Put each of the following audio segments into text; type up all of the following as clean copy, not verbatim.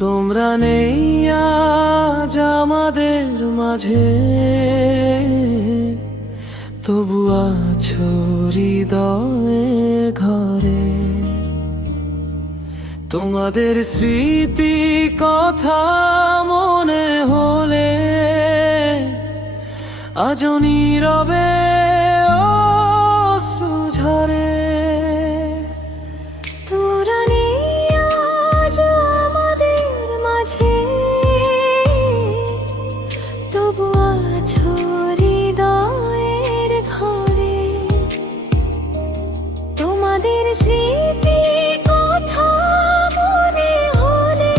তোমরা নেই আজ আমাদের মাঝে, তবু আছো হৃদয়ের ঘরে। তোমাদের স্মৃতি কথা মনে হলে আজ নীরবে অশ্রু ঝরে। স্মৃতি কথা মনে হলে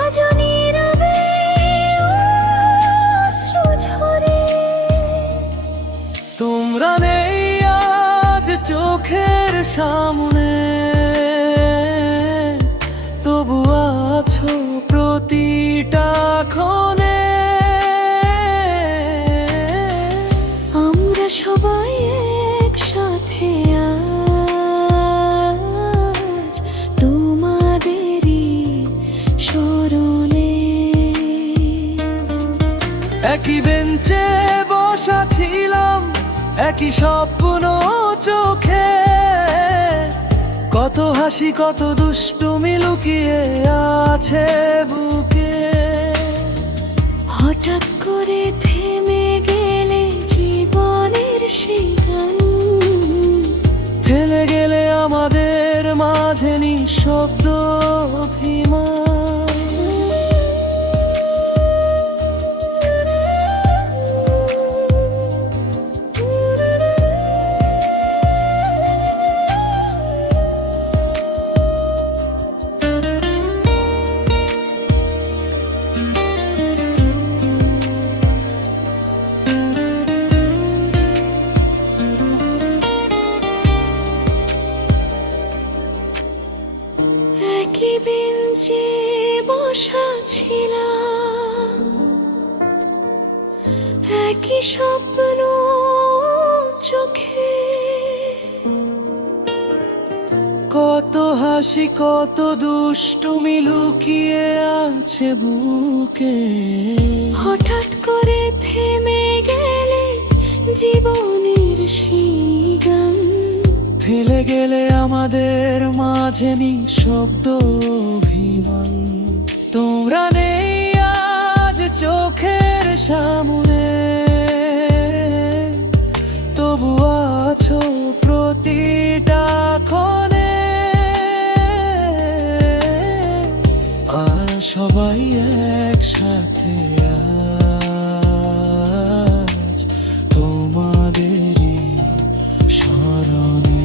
আজ নীরবে অশ্রু ঝরে। তোমরা নেই আজ চোখের সামনে, তবু আছো প্রতিটা ক্ষণে। আমরা সবাই একসাথে আজ তোমাদেরই স্মরণে। একই বেঞ্চে বসা ছিলাম, একই স্বপ্ন চোখে। কত হাসি কত দুষ্টুমি লুকিয়ে আছে বুকে। হঠাৎ করে থেমে গেলে জীবনের সেই গান, ফেলে গেলে আমাদের মাঝে নিঃশব্দ অভিমান। একই বেঞ্চে বসা ছিলাম, একই স্বপ্ন চোখে। কত হাসি কত দুষ্টুমি লুকিয়ে আছে বুকে। হঠাৎ করে থেমে গেলে জীবনের সেই গান, ফেলে গেলে আমাদের মাঝে নিঃশব্দ অভিমান। তোমরা নেই আজ চোখের সামনে, তবু আছো প্রতিটা ক্ষণে। আর সবাই একসাথে আজ তোমাদেরই স্মরণে।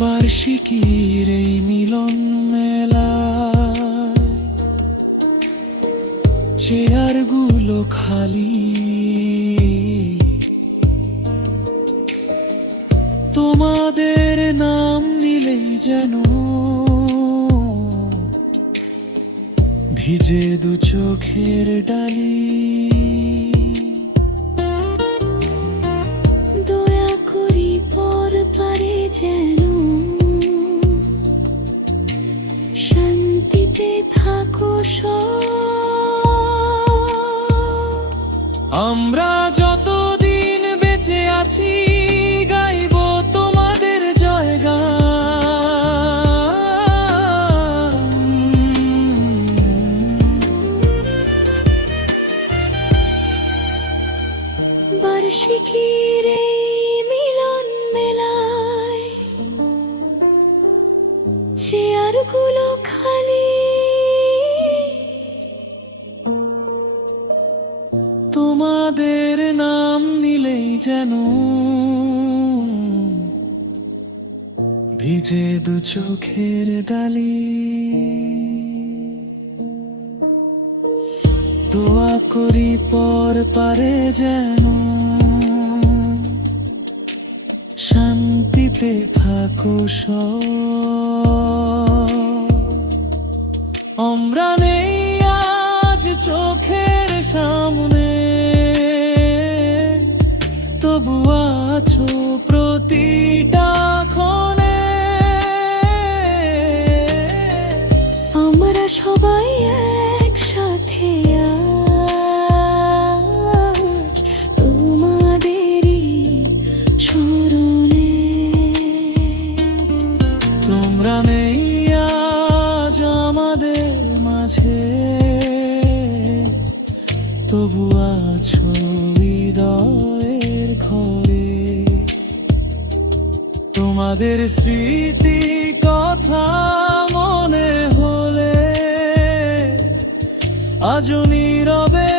বার্ষিকীর এই মিলন মেলায় চেয়ারগুলো খালি, তোমাদের নাম নিলেই যেন ভিজে দু চোখের ডালি। দয়া করি পর পারে যেন শান্তিতে থাকো সব। আমরা যতদিন বেঁচে আছি গাইব তোমাদের জয়গান। দ্বারগুলো খালি, তোমাদের নাম নিলেই যেন ভিজে দু চোখের ডালি। দোয়া করি পর পারে যেন শান্তিতে থাকো সব। আমরা নেই আজ চোখের সামনে, তবু আছো প্রতিটা ক্ষণে। আমরা সবাই একসাথে আজ তোমাদেরই স্মরণে। তোমরা নেই আজ আমাদের মাঝে, তবু আছো হৃদয়ের ঘরে। তোমাদের স্মৃতি কথা মনে হলে আজও নীরবে